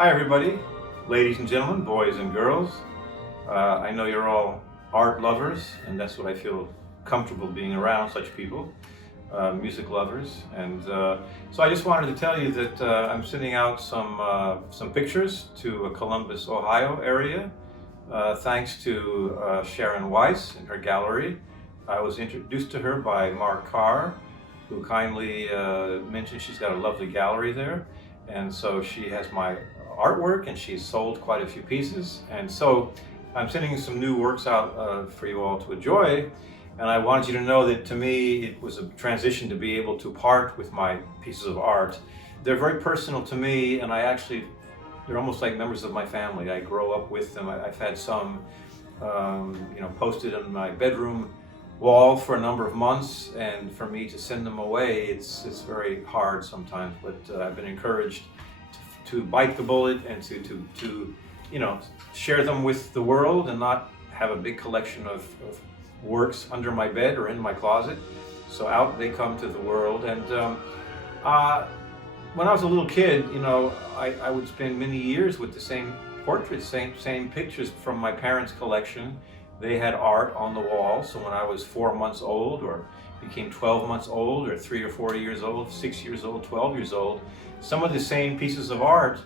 Hi everybody, ladies and gentlemen, boys and girls. I know you're all art lovers, and that's what I feel comfortable being around, such people, music lovers. And so I just wanted to tell you that I'm sending out some pictures to Columbus, Ohio area, thanks to Sharon Weiss in her gallery. I was introduced to her by Mark Carr, who kindly mentioned she's got a lovely gallery there. And so she has my artwork, and she's sold quite a few pieces. And so I'm sending some new works out for you all to enjoy. And I wanted you to know that to me, it was a transition to be able to part with my pieces of art. They're very personal to me, and they're almost like members of my family. I grow up with them. I've had some, posted on my bedroom wall for a number of months, and for me to send them away, it's very hard sometimes, but I've been encouraged to bite the bullet and to share them with the world and not have a big collection of works under my bed or in my closet. So out they come to the world. And when I was a little kid, I would spend many years with the same portraits, same pictures from my parents' collection. They had art on the wall, so when I was 4 months old, or became 12 months old, or 3 or 4 years old, 6 years old, 12 years old, some of the same pieces of art,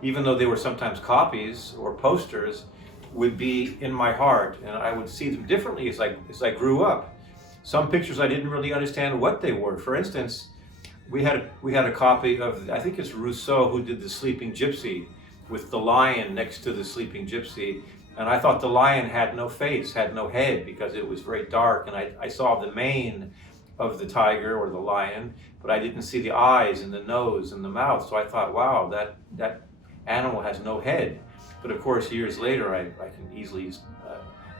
even though they were sometimes copies or posters, would be in my heart, and I would see them differently as I grew up. Some pictures I didn't really understand what they were. For instance, we had a copy of, I think it's Rousseau who did The Sleeping Gypsy, with the lion next to the sleeping gypsy. And I thought the lion had no face, had no head, because it was very dark, and I saw the mane of the tiger or the lion, but I didn't see the eyes and the nose and the mouth. So I thought, wow, that animal has no head. But of course, years later, I can easily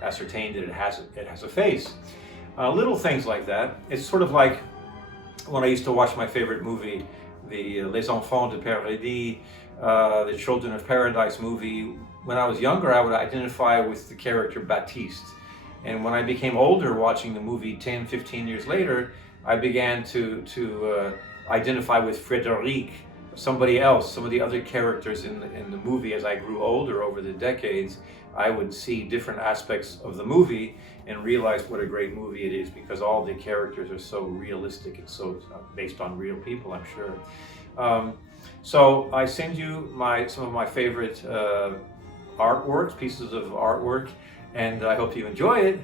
ascertain that it has a face. Little things like that. It's sort of like when I used to watch my favorite movie, the Les Enfants de Paradis, the Children of Paradise movie. When I was younger, I would identify with the character Baptiste. And when I became older, watching the movie 10, 15 years later, I began to identify with Frédéric, somebody else, some of the other characters in the movie. As I grew older over the decades, I would see different aspects of the movie and realize what a great movie it is, because all the characters are so realistic and so based on real people, I'm sure. So I send you some of my favorite artworks, pieces of artwork, and I hope you enjoy it.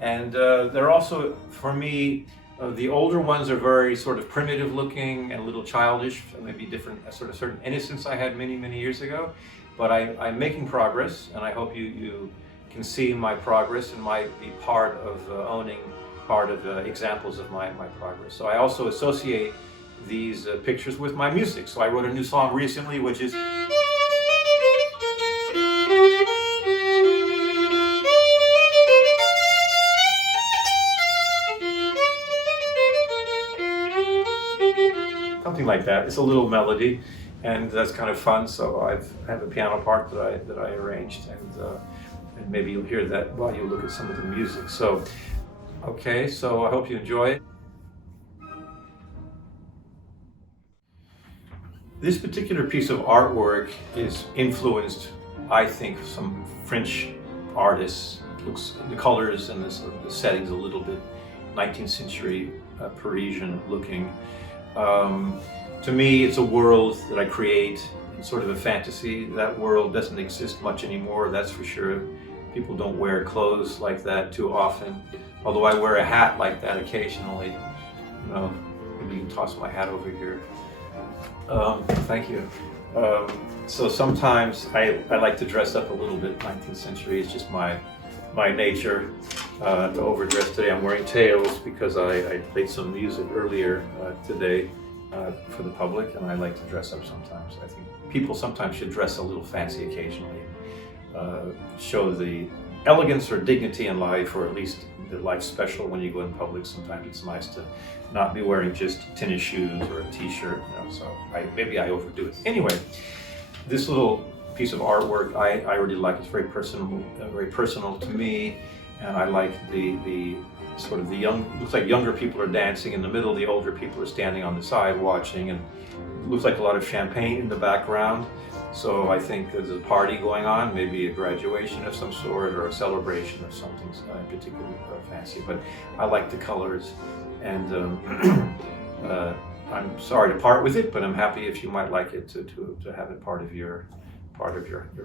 And they're also, for me, the older ones are very sort of primitive looking and a little childish, maybe different, a certain innocence I had many, many years ago. But I'm making progress, and I hope you can see my progress and might be part of owning part of examples of my progress. So I also associate these pictures with my music. So I wrote a new song recently, which is something like that. It's a little melody, and that's kind of fun. So I have a piano part that I arranged, and maybe you'll hear that while you look at some of the music. So, okay, so I hope you enjoy it. This particular piece of artwork is influenced, I think, some French artists. The colors and the settings a little bit 19th century Parisian looking. To me, it's a world that I create, it's sort of a fantasy. That world doesn't exist much anymore, that's for sure. People don't wear clothes like that too often, although I wear a hat like that occasionally. Maybe you can toss my hat over here. Thank you. So sometimes I like to dress up a little bit 19th century. It's just my nature to overdress. Today I'm wearing tails because I played some music earlier today for the public, and I like to dress up sometimes. I think people sometimes should dress a little fancy occasionally, show the elegance or dignity in life, or at least that life's special when you go in public. Sometimes it's nice to not be wearing just tennis shoes or a t-shirt, so maybe I overdo it. Anyway, this little piece of artwork I really like. It's very personal to me, and I like the sort of the young, looks like younger people are dancing in the middle, the older people are standing on the side watching, and it looks like a lot of champagne in the background. So I think there's a party going on, maybe a graduation of some sort or a celebration of something particularly fancy. But I like the colors, and I'm sorry to part with it, but I'm happy if you might like it to have it part of your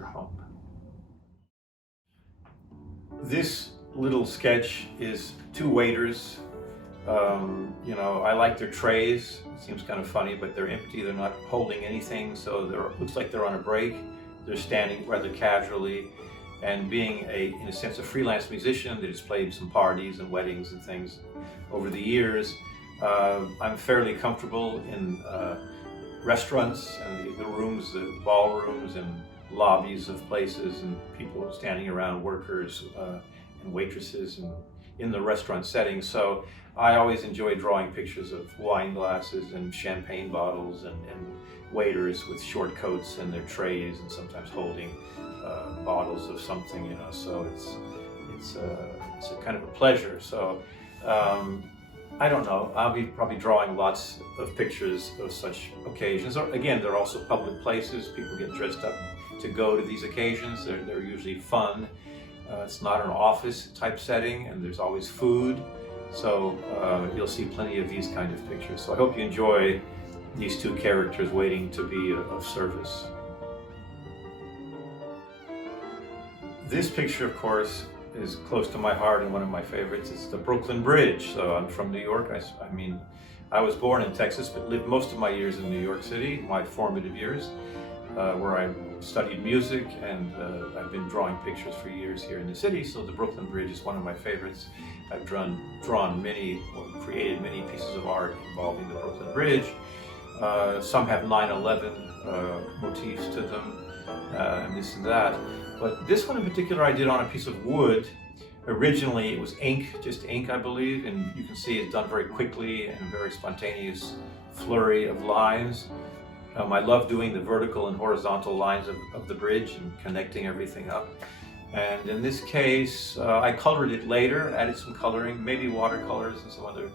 home. This little sketch is two waiters. You know, I like their trays. It seems kind of funny, but they're empty. They're not holding anything, so it looks like they're on a break. They're standing rather casually, and being in a sense, a freelance musician that has played some parties and weddings and things over the years, I'm fairly comfortable in restaurants and the rooms, the ballrooms and lobbies of places, and people standing around, workers and waitresses, and in the restaurant setting. So I always enjoy drawing pictures of wine glasses and champagne bottles and waiters with short coats and their trays, and sometimes holding bottles of something, you know. So it's a kind of a pleasure. So I don't know, I'll be probably drawing lots of pictures of such occasions. Again, they're also public places. People get dressed up to go to these occasions. They're usually fun. It's not an office type setting, and there's always food. So you'll see plenty of these kind of pictures. So I hope you enjoy these two characters waiting to be of service. This picture, of course, is close to my heart and one of my favorites. It's the Brooklyn Bridge. So I'm from New York. I mean, I was born in Texas, but lived most of my years in New York City, my formative years, where I studied music, and I've been drawing pictures for years here in the city. So the Brooklyn Bridge is one of my favorites. I've drawn many, or created many pieces of art involving the Brooklyn Bridge. Some have 9/11 motifs to them, and this and that. But this one in particular I did on a piece of wood. Originally it was ink, just ink, I believe, and you can see it's done very quickly and a very spontaneous flurry of lines. I love doing the vertical and horizontal lines of the bridge and connecting everything up. And in this case, I colored it later, added some coloring, maybe watercolors and some other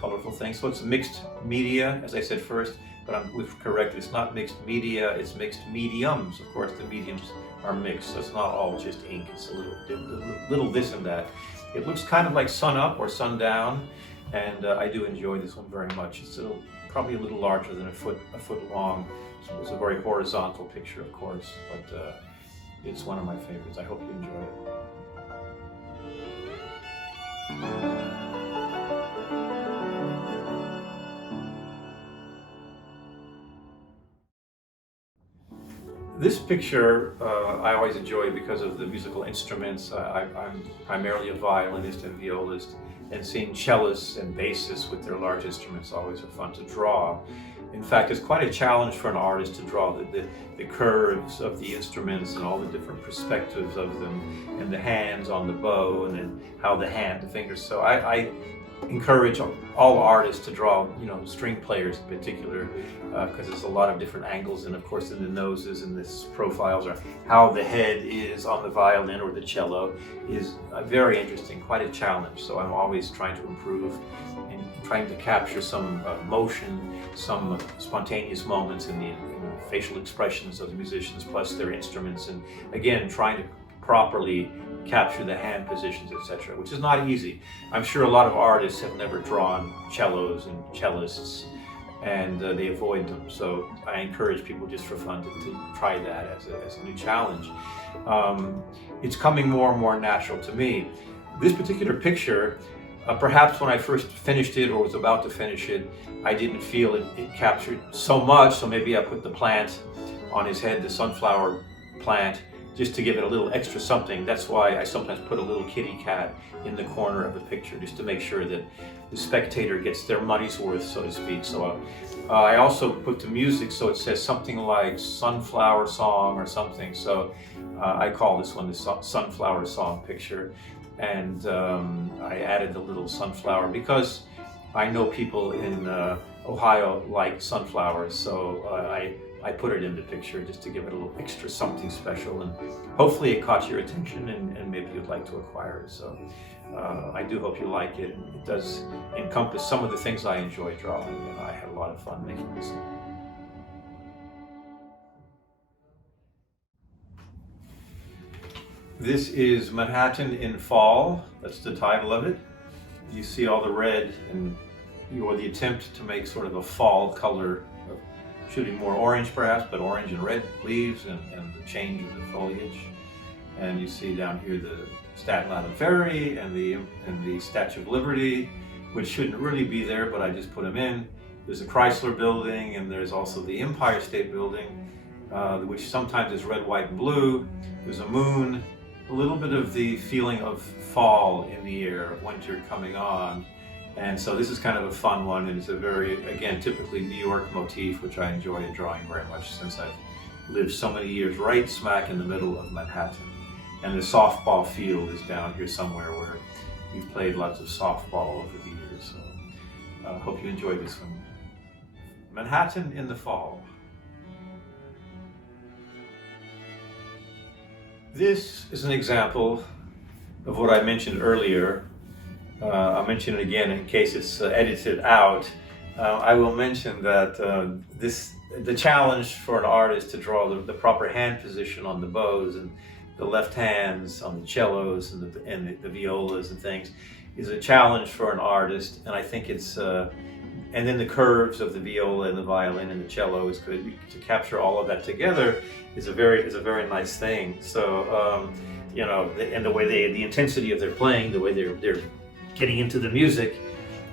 colorful things. So it's mixed media, as I said first, but I'm correct. It's not mixed media, it's mixed mediums. Of course, the mediums are mixed, so it's not all just ink. It's a little this and that. It looks kind of like sun up or sundown, and I do enjoy this one very much. It's probably a little larger than a foot long. So it's a very horizontal picture, of course, but it's one of my favorites. I hope you enjoy it. This picture I always enjoy because of the musical instruments. I'm primarily a violinist and violist, and seeing cellists and bassists with their large instruments always are fun to draw. In fact, it's quite a challenge for an artist to draw the curves of the instruments and all the different perspectives of them, and the hands on the bow, and then how the fingers. So I encourage all artists to draw, you know, string players in particular, because there's a lot of different angles, and of course in the noses and the profiles, or how the head is on the violin or the cello is very interesting, quite a challenge. So I'm always trying to improve and trying to capture some motion, some spontaneous moments in the facial expressions of the musicians, plus their instruments, and again trying to properly capture the hand positions, etc., which is not easy. I'm sure a lot of artists have never drawn cellos and cellists, and they avoid them. So I encourage people just for fun to try that as a new challenge. It's coming more and more natural to me. This particular picture, perhaps when I first finished it or was about to finish it, I didn't feel it captured so much, so maybe I put the plant on his head, the sunflower plant, just to give it a little extra something. That's why I sometimes put a little kitty cat in the corner of the picture, just to make sure that the spectator gets their money's worth, so to speak. So I also put the music, so it says something like Sunflower Song or something. So I call this one the Sunflower Song picture. And I added the little sunflower because I know people in Ohio like sunflowers, so I I put it in the picture just to give it a little extra something special, and hopefully it caught your attention and maybe you'd like to acquire it. So I do hope you like it. It does encompass some of the things I enjoy drawing, and I had a lot of fun making this. This is Manhattan in Fall. That's the title of it. You see all the red, and or the attempt to make sort of a fall color, shooting more orange perhaps, but orange and red leaves and the change of the foliage. And you see down here the Staten Island Ferry and the Statue of Liberty, which shouldn't really be there, but I just put them in. There's a Chrysler Building, and there's also the Empire State Building, which sometimes is red, white, and blue. There's a moon, a little bit of the feeling of fall in the air, of winter coming on. And so this is kind of a fun one, and it's a very, again, typically New York motif, which I enjoy drawing very much since I've lived so many years right smack in the middle of Manhattan. And the softball field is down here somewhere where we've played lots of softball over the years. So I hope you enjoy this one. Manhattan in the Fall. This is an example of what I mentioned earlier. I'll mention it again in case it's edited out. I will mention that the challenge for an artist to draw the proper hand position on the bows and the left hands on the cellos and the violas and things is a challenge for an artist, and I think it's and then the curves of the viola and the violin and the cello is good. To capture all of that together is a very nice thing. So you know, and the way the intensity of their playing, the way they're getting into the music.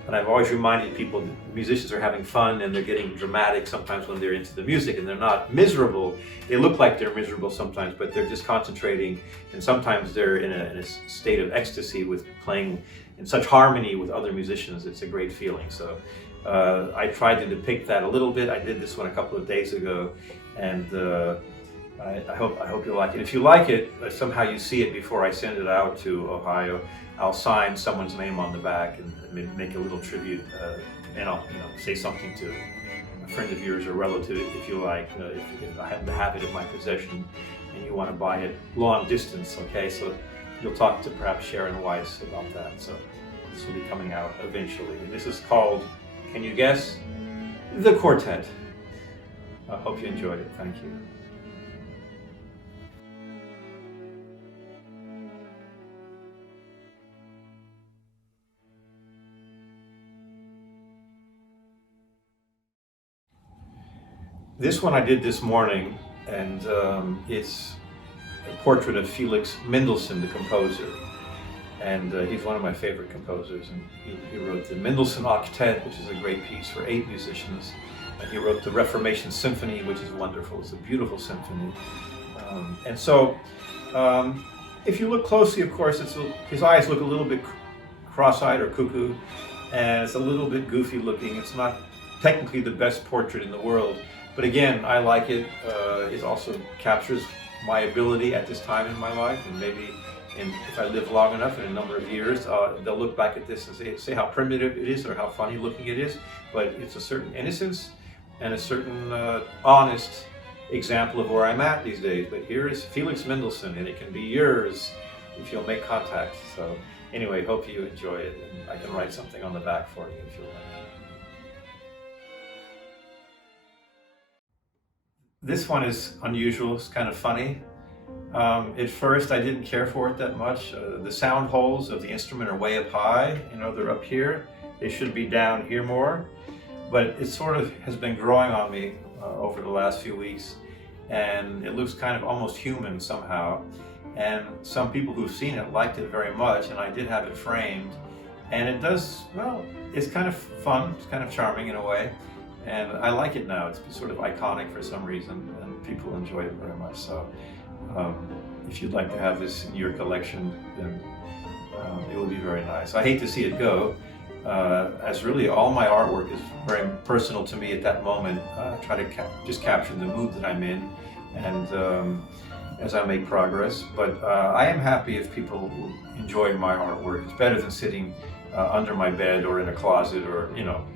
And I've always reminded people that musicians are having fun and they're getting dramatic sometimes when they're into the music, and they're not miserable. They look like they're miserable sometimes, but they're just concentrating, and sometimes they're in a state of ecstasy with playing in such harmony with other musicians. It's a great feeling. So I tried to depict that a little bit. I did this one a couple of days ago, and I hope you like it. If you like it, somehow you see it before I send it out to Ohio, I'll sign someone's name on the back and maybe make a little tribute, and I'll say something to a friend of yours or relative if you like. If I have it in my possession and you want to buy it long distance, okay? So you'll talk to perhaps Sharon Weiss about that. So this will be coming out eventually. And this is called, can you guess? The Quartet. I hope you enjoyed it. Thank you. This one I did this morning, and it's a portrait of Felix Mendelssohn, the composer. And he's one of my favorite composers. And he wrote the Mendelssohn Octet, which is a great piece for 8 musicians. And he wrote the Reformation Symphony, which is wonderful. It's a beautiful symphony. And so, if you look closely, of course, his eyes look a little bit cross-eyed or cuckoo, and it's a little bit goofy looking. It's not technically the best portrait in the world. But again, I like it. It also captures my ability at this time in my life, and maybe if I live long enough in a number of years, they'll look back at this and say how primitive it is or how funny looking it is. But it's a certain innocence and a certain honest example of where I'm at these days. But here is Felix Mendelssohn, and it can be yours if you'll make contact. So anyway, hope you enjoy it, and I can write something on the back for you if you like. This one is unusual. It's kind of funny. At first, I didn't care for it that much. The sound holes of the instrument are way up high. You know, they're up here. They should be down here more. But it sort of has been growing on me over the last few weeks, and it looks kind of almost human somehow. And some people who've seen it liked it very much, and I did have it framed. And it does, well, it's kind of fun. It's kind of charming in a way. And I like it now. It's sort of iconic for some reason, and people enjoy it very much. So if you'd like to have this in your collection, then it would be very nice. I hate to see it go, as really all my artwork is very personal to me at that moment. I try to just capture the mood that I'm in, and as I make progress. But I am happy if people enjoy my artwork. It's better than sitting under my bed or in a closet or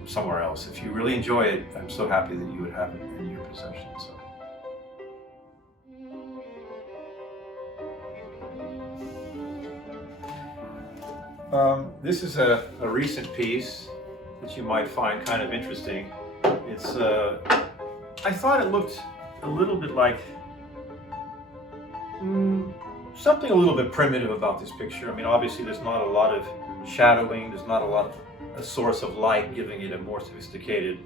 somewhere else. If you really enjoy it, I'm so happy that you would have it in your possession. So. This is a recent piece that you might find kind of interesting. It's, I thought it looked a little bit like something a little bit primitive about this picture. I mean, obviously there's not a lot of shadowing, there's not a source of light giving it a more sophisticated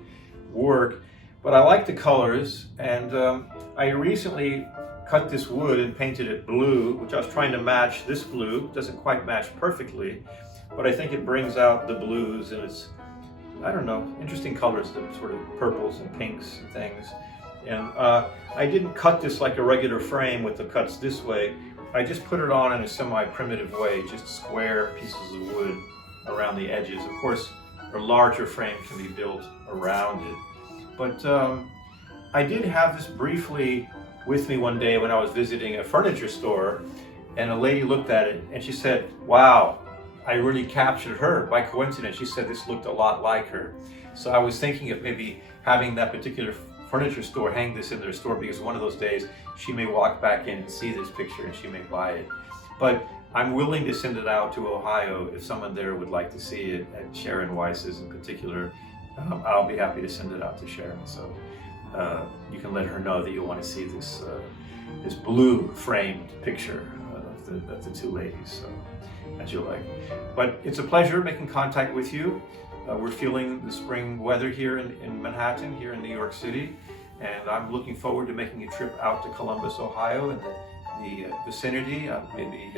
work, but I like the colors, and I recently cut this wood and painted it blue, which I was trying to match this blue. It doesn't quite match perfectly, but I think it brings out the blues, and it's, I don't know, interesting colors, the sort of purples and pinks and things. And I didn't cut this like a regular frame with the cuts this way. I just put it on in a semi-primitive way, just square pieces of wood around the edges. Of course, a larger frame can be built around it. But I did have this briefly with me one day when I was visiting a furniture store, and a lady looked at it and she said, "Wow, I really captured her." By coincidence, she said this looked a lot like her. So I was thinking of maybe having that particular furniture store hang this in their store, because one of those days she may walk back in and see this picture and she may buy it. But I'm willing to send it out to Ohio if someone there would like to see it, at Sharon Weiss's in particular. I'll be happy to send it out to Sharon. So you can let her know that you want to see this this blue framed picture of the two ladies, so as you like. But it's a pleasure making contact with you. We're feeling the spring weather here in Manhattan, here in New York City, and I'm looking forward to making a trip out to Columbus, Ohio, and the vicinity, maybe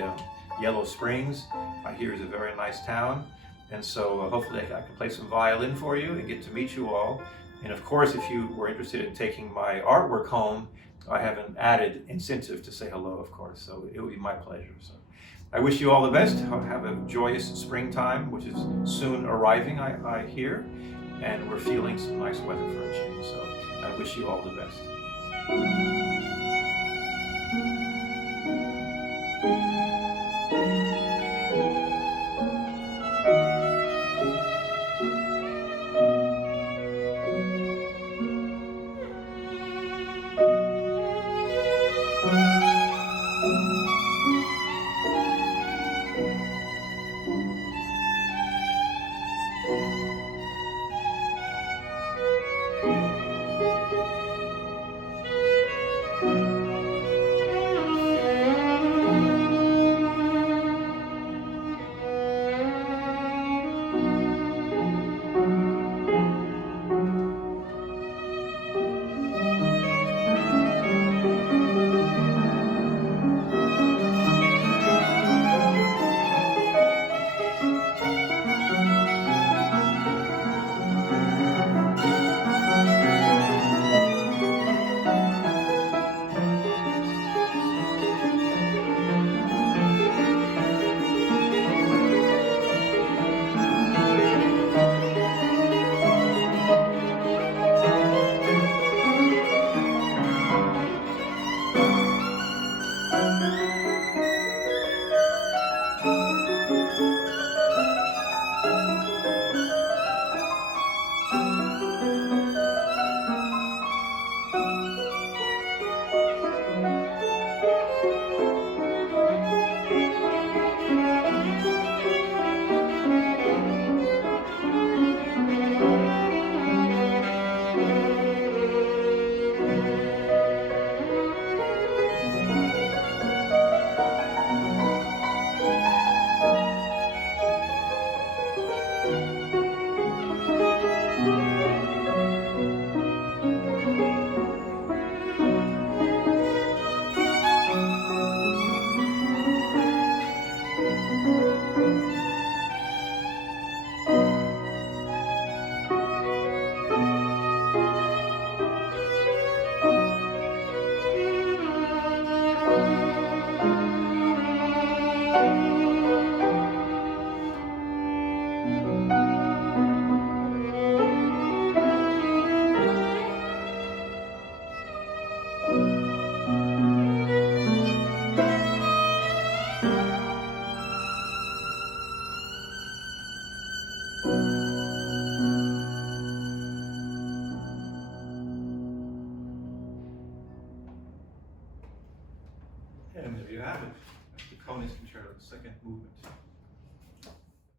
Yellow Springs. I hear is a very nice town, and so hopefully I can play some violin for you and get to meet you all. And of course, if you were interested in taking my artwork home, I have an added incentive to say hello, of course, so it would be my pleasure. So I wish you all the best. Have a joyous springtime, which is soon arriving, I hear, and we're feeling some nice weather for a change, so I wish you all the best.